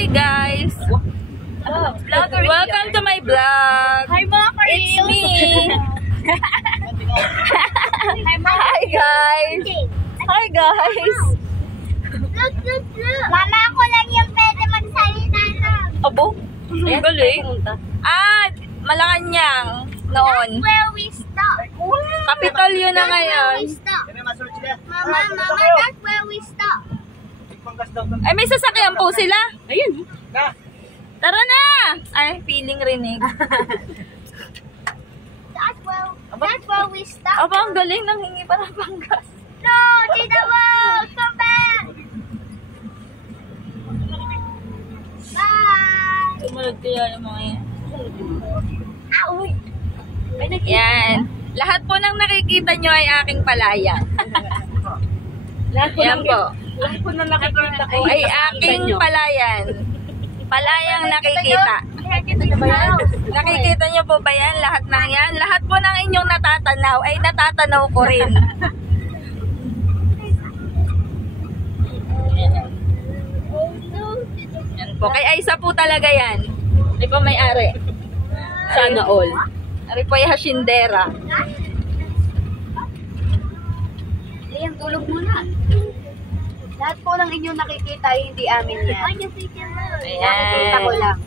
Hi guys! Welcome to my vlog! Hi mga It's Karil! me! Hi guys! Hi guys! Look! Mama, ako lang yung pwede magsalita na. Abo? Ang galing! Malacanang noon. That's where we stop. Capital yun na ngayon. Mama, that's where we stop. Ay, may sasakyan po sila. Ayun. Tara na! Ay, feeling rinig. That's where we stop. Aba, ang galing. Nanghingi pa ng panggas. No, Tita Mo, come back. Bye. Sumunod kaya yung mga yan. Ow. Yan. Lahat po ng nakikita nyo ay aking palayan. Yan po. Lahat po na nakikita ko Ay aking palayan. Palayang nakikita. Nakikita niyo ba yan? Nakikita nyo po ba yan? Lahat ng yan? Lahat po ng inyong natatanaw ay natatanaw ko rin. Yan po. Kay Aisa po talaga yan. Di ba may-ari? Sana all. Ari po ay hasindera. Liam, tulog muna. Lahat po ng inyong nakikita ay hindi amin yan. Nakikita ko Ayan. lang.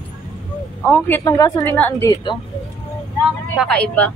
Oh, cute ng gasolinaan dito. Kakaiba.